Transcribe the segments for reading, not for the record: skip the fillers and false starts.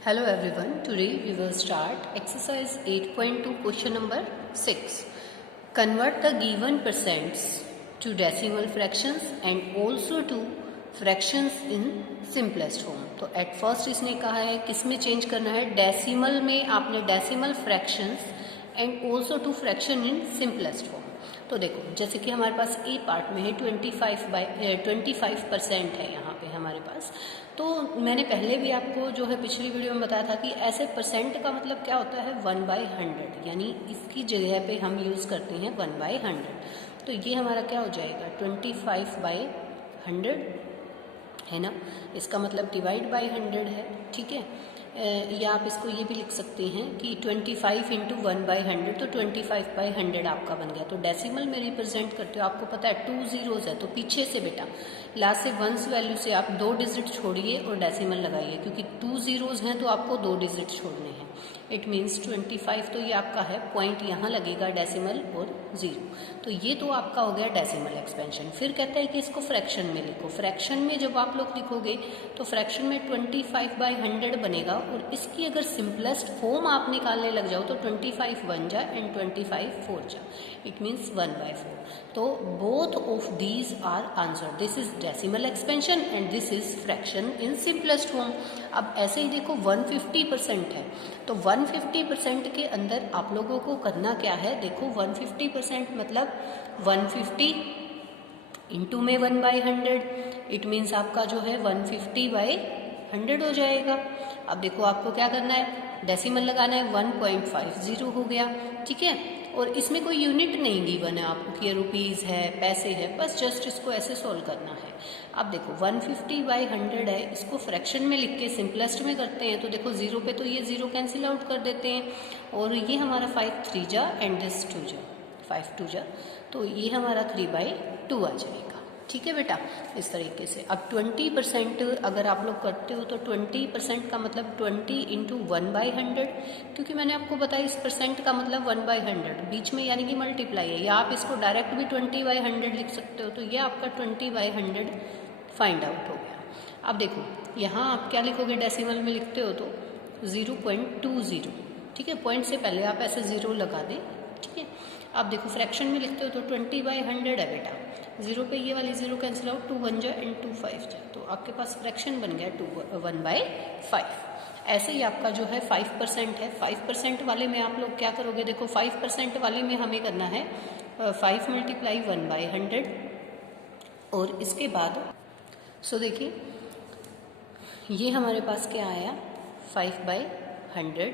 Hello everyone, today we will start exercise 8.2 question number 6. Convert the given percents to decimal fractions and also to fractions in simplest form. तो at first इसने कहा है किसमें change करना है, decimal में आपने decimal fractions and also to fraction in simplest form. तो देखो जैसे कि हमारे पास ए पार्ट में है 25% है यहाँ पे हमारे पास. तो मैंने पहले भी आपको जो है पिछली वीडियो में बताया था कि ऐसे परसेंट का मतलब क्या होता है 1/100, यानी इसकी जगह पे हम यूज़ करते हैं 1/100. तो ये हमारा क्या हो जाएगा 25/100 है ना, इसका मतलब डिवाइड बाय 100 है. ठीक है, या आप इसको ये भी लिख सकते हैं कि 25 इंटू 1/100, तो 25/100 आपका बन गया. तो डेसिमल में रिप्रेजेंट करते हो, आपको पता है 2 zeros है, तो पीछे से बेटा लास्ट से वंस वैल्यू से आप 2 डिजिट छोड़िए और डेसिमल लगाइए, क्योंकि 2 zeros हैं तो आपको 2 डिजिट छोड़ने हैं. इट मीन्स 25, तो ये आपका है पॉइंट यहाँ लगेगा डेसिमल और 0. तो ये तो आपका हो गया डेसिमल एक्सपेंशन. फिर कहता है कि इसको फ्रैक्शन में लिखो. फ्रैक्शन में जब आप लोग लिखोगे तो फ्रैक्शन में 25/100 बनेगा, और इसकी अगर सिंपलेस्ट फॉर्म आप निकालने लग जाओ तो 25 1 जा एंड 25 4 जा, इट मीन्स 1/4. तो both of these are answer. This is decimal expansion and this is fraction in simplest form. अब ऐसे ही देखो 150% है, तो 150% के अंदर आप लोगों को करना क्या है, देखो 150% मतलब 150 इंटू में 1/100, इट मीन्स आपका जो है 150/100 हो जाएगा. अब देखो आपको क्या करना है, डेसिमल लगाना है, 1.50 हो गया. ठीक है, और इसमें कोई यूनिट नहीं गिवन है आपको कि ये रुपीज़ है, पैसे है, बस जस्ट इसको ऐसे सॉल्व करना है. अब देखो 150/100 है, इसको फ्रैक्शन में लिख के सिंपलेस्ट में करते हैं. तो देखो 0 पे तो ये 0 कैंसिल आउट कर देते हैं, और ये हमारा 5 3 जा एंड दिस 2 जा, 5 2 जा, तो ये हमारा 3/2 आ जाएगा. ठीक है बेटा, इस तरीके से. अब 20% अगर आप लोग करते हो तो 20% का मतलब 20 इंटू 1/100, क्योंकि मैंने आपको बताया इस परसेंट का मतलब 1/100 बीच में यानी कि मल्टीप्लाई है, या आप इसको डायरेक्ट भी 20/100 लिख सकते हो. तो ये आपका 20/100 फाइंड आउट हो गया. अब देखो यहाँ आप क्या लिखोगे, डेसिमल में लिखते हो तो 0.20. ठीक है, पॉइंट से पहले आप ऐसे 0 लगा दें. ठीक है, अब देखो फ्रैक्शन में लिखते हो तो 20/100 है बेटा, 0 पे ये वाली 0 कैंसिल आउट, 2 1 जा एंड 2 5 जा, तो आपके पास फ्रैक्शन बन गया 1/5. ऐसे ही आपका जो है 5% है. 5% वाले में आप लोग क्या करोगे, देखो 5% वाले में हमें करना है 5 × 1/100, और इसके बाद सो देखिए ये हमारे पास क्या आया 5/100.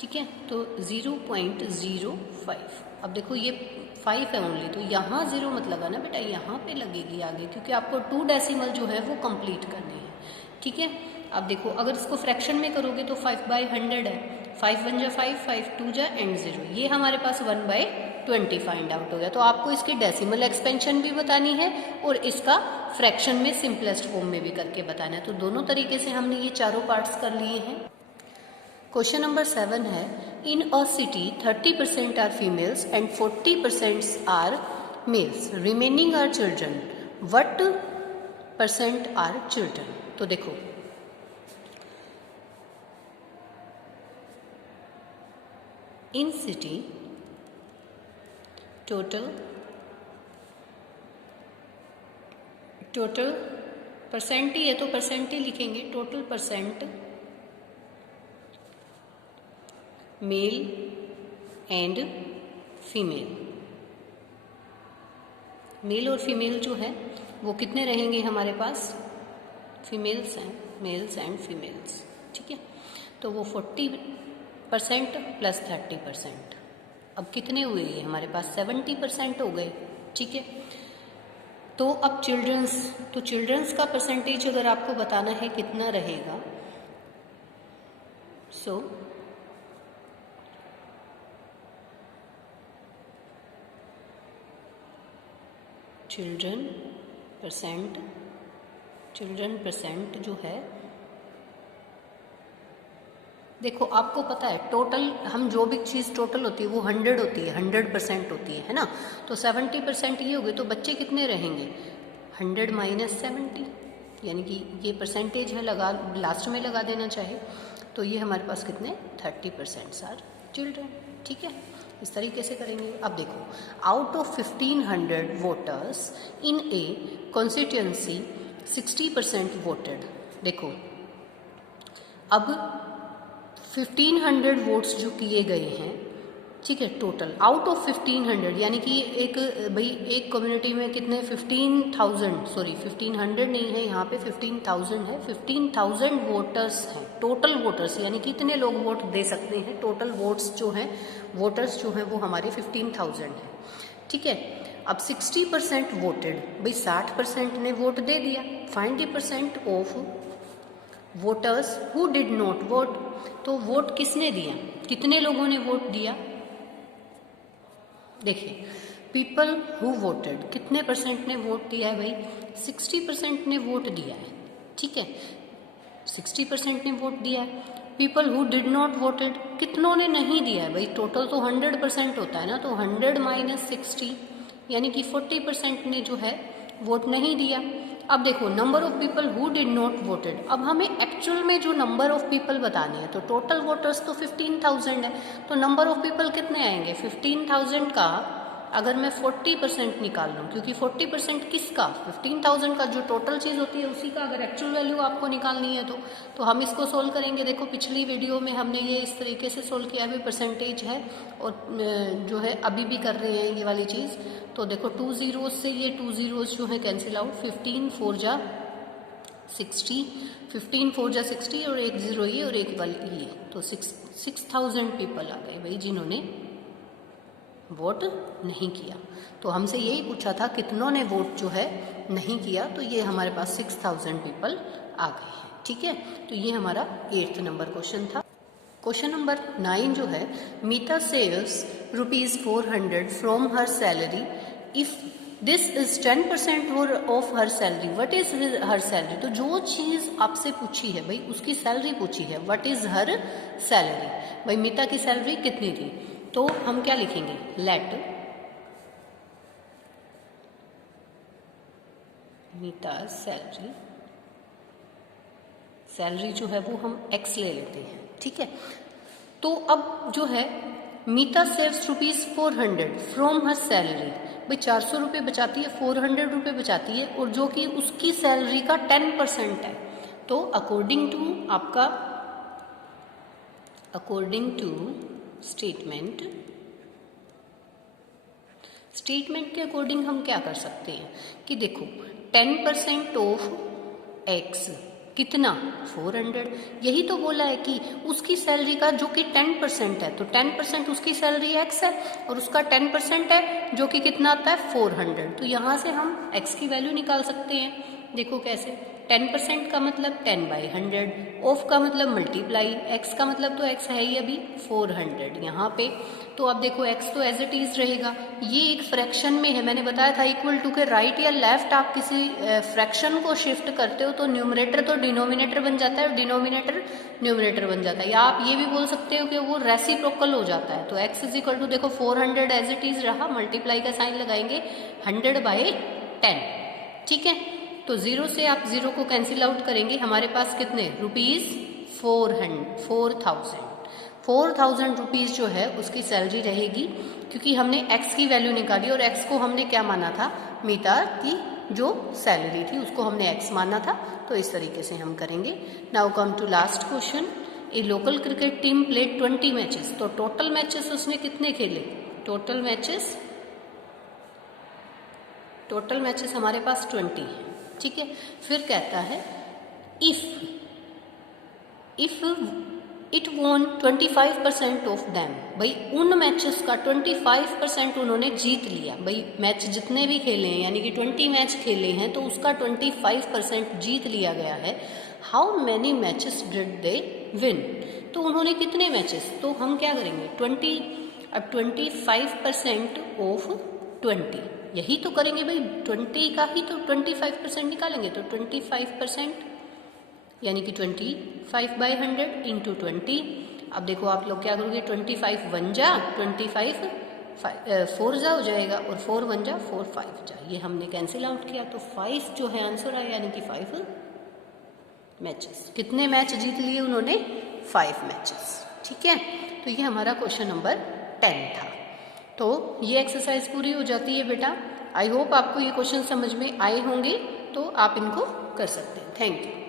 ठीक है, तो 0.05. अब देखो ये 5 है ओनली, तो यहाँ 0 मत लगाना बेटा, यहाँ पे लगेगी आगे, क्योंकि आपको 2 डेसिमल जो है वो कंप्लीट करने हैं. ठीक है, अब देखो अगर इसको फ्रैक्शन में करोगे तो 5/100 है, 5 1 जा 5, 5 2 जा एंड 0, ये हमारे पास 1/20 फाइंड आउट हो गया. तो आपको इसकी डेसिमल एक्सपेंशन भी बतानी है और इसका फ्रैक्शन में सिंपलेस्ट फॉर्म में भी करके बताना है. तो दोनों तरीके से हमने ये चारों पार्ट्स कर लिए हैं. क्वेश्चन नंबर 7 है, in a city 30% are females and 40% are males, remaining are children, what % are children. तो देखो इन सिटी टोटल परसेंट ही है तो परसेंट ही लिखेंगे, total percent male and female. Male और फीमेल जो है वो कितने रहेंगे हमारे पास, फीमेल्स हैं, मेल्स एंड फीमेल्स. ठीक है, तो वो 40% प्लस 30%. अब कितने हुए ये हमारे पास 70% हो गए. ठीक है, तो अब चिल्ड्रंस का परसेंटेज अगर आपको बताना है कितना रहेगा, सो चिल्ड्रन परसेंट जो है, देखो आपको पता है टोटल, हम जो भी चीज़ टोटल होती है वो 100 होती है, 100% होती है ना. तो 70% ये हो गए, तो बच्चे कितने रहेंगे 100 - 70, यानी कि ये परसेंटेज है, लगा लास्ट में लगा देना चाहे. तो ये हमारे पास कितने 30% आर चिल्ड्रन। ठीक है, इस तरीके से करेंगे। अब देखो, out of 1500 voters in A constituency 60% voted. देखो अब 1500 वोट्स जो किए गए हैं, ठीक है, टोटल आउट ऑफ 1500, यानी कि एक भाई एक कम्युनिटी में कितने 15,000, सॉरी 1500 नहीं है यहाँ पे, 15,000 है। 15,000 वोटर्स हैं, टोटल वोटर्स, यानी कितने लोग वोट दे सकते हैं, टोटल वोट्स जो हैं, वोटर्स जो हैं वो हमारे 15,000 हैं। ठीक है, अब 60% वोटेड, भाई 60% ने वोट दे दिया। Find the percent of voters who did not vote. तो वोट किसने दिया, कितने लोगों ने वोट दिया, देखिए पीपल हु वोटेड, कितने परसेंट ने वोट दिया है भाई, 60% ने वोट दिया है। ठीक है, 60% ने वोट दिया है। People who did not voted, कितनों ने नहीं दिया है भाई, टोटल तो 100% होता है ना, तो 100 माइनस 60 यानी कि 40% ने जो है वोट नहीं दिया। अब देखो number of people who did not voted, अब हमें एक्चुअल में जो नंबर ऑफ पीपल बताने हैं, तो टोटल वोटर्स तो 15,000 है, तो नंबर ऑफ पीपल कितने आएंगे, 15,000 का अगर मैं 40% निकाल लूँ, क्योंकि 40% किसका, 15,000 का जो टोटल चीज़ होती है उसी का अगर एक्चुअल वैल्यू आपको निकालनी है तो हम इसको सोल्व करेंगे। देखो पिछली वीडियो में हमने ये इस तरीके से सोल्व किया है, परसेंटेज है, और जो है अभी भी कर रहे हैं ये वाली चीज़। तो देखो 2 zeros से ये 2 zeros जो है कैंसिल आउट, 15 4 जा 60, 15 4 जा 60 और एक 0 ये और एक वाली ये, तो 6,000 पीपल आ गए भाई जिन्होंने वोट नहीं किया। तो हमसे यही पूछा था कितनों ने वोट जो है नहीं किया, तो ये हमारे पास 6,000 पीपल आ गए हैं। ठीक है, तो ये हमारा 8th नंबर क्वेश्चन था। क्वेश्चन नंबर 9 जो है, Meeta saves ₹400 from her salary, if this is 10% of her salary, what is her salary. तो जो चीज़ आपसे पूछी है भाई उसकी सैलरी पूछी है, व्हाट इज हर सैलरी, भाई मीता की सैलरी कितनी थी, तो हम क्या लिखेंगे, लेट मीता सैलरी, सैलरी जो है वो हम x ले लेते हैं। ठीक है, तो अब जो है Meeta saves ₹400 from her salary, भाई 400 रुपये बचाती है, 400 रुपये बचाती है, और जो कि उसकी सैलरी का 10% है। तो अकॉर्डिंग टू आपका, अकॉर्डिंग टू स्टेटमेंट के अकॉर्डिंग हम क्या कर सकते हैं कि देखो 10% ऑफ x कितना 400, यही तो बोला है कि उसकी सैलरी का जो कि 10% है, तो 10% उसकी सैलरी x है और उसका 10% है जो कि कितना आता है 400। तो यहाँ से हम x की वैल्यू निकाल सकते हैं। देखो कैसे, 10% का मतलब 10/100, ऑफ का मतलब मल्टीप्लाई, x का मतलब तो x है ही अभी 400 यहाँ पे। तो अब देखो x तो एज इट इज रहेगा, ये एक फ्रैक्शन में है, मैंने बताया था इक्वल टू के राइट या लेफ्ट आप किसी फ्रैक्शन को शिफ्ट करते हो तो न्यूमरेटर तो डिनोमिनेटर बन जाता है और डिनोमिनेटर न्यूमरेटर बन जाता है, या आप ये भी बोल सकते हो कि वो रेसिप्रोकल हो जाता है। तो x इज इक्वल टू देखो 400 एज इट इज रहा, मल्टीप्लाई का साइन लगाएंगे 100/10। ठीक है, तो 0 से आप 0 को कैंसिल आउट करेंगे, हमारे पास कितने ₹4,000 रुपीज़ जो है उसकी सैलरी रहेगी, क्योंकि हमने x की वैल्यू निकाली और x को हमने क्या माना था, मीता की जो सैलरी थी उसको हमने x माना था। तो इस तरीके से हम करेंगे। Now come to last question, a local cricket team played 20 matches, तो टोटल मैचेस उसने कितने खेले, टोटल मैचेस हमारे पास 20 है। ठीक है, फिर कहता है if it won 25% of them, भाई उन मैचेस का 25% उन्होंने जीत लिया, भाई मैच जितने भी खेले हैं यानी कि 20 मैच खेले हैं तो उसका 25% जीत लिया गया है। How many matches did they win, तो उन्होंने कितने मैचेस, तो हम क्या करेंगे 20, अब 25% ऑफ 20 यही तो करेंगे भाई, 20 का ही तो 25% निकालेंगे, तो 25% यानी कि 25/100 इंटू 20। अब देखो आप लोग क्या करोगे, 25 1 जा 25 4 जा हो जाएगा और 4 1 जा 4 5 जा, ये हमने कैंसिल आउट किया, तो 5 जो है आंसर आया, यानी कि 5 मैचेस। कितने मैच जीत लिए उन्होंने, 5 मैचेस। ठीक है, तो ये हमारा क्वेश्चन नंबर 10 था। तो ये एक्सरसाइज पूरी हो जाती है बेटा। आई होप आपको ये क्वेश्चन समझ में आए होंगे, तो आप इनको कर सकते हैं। Thank you.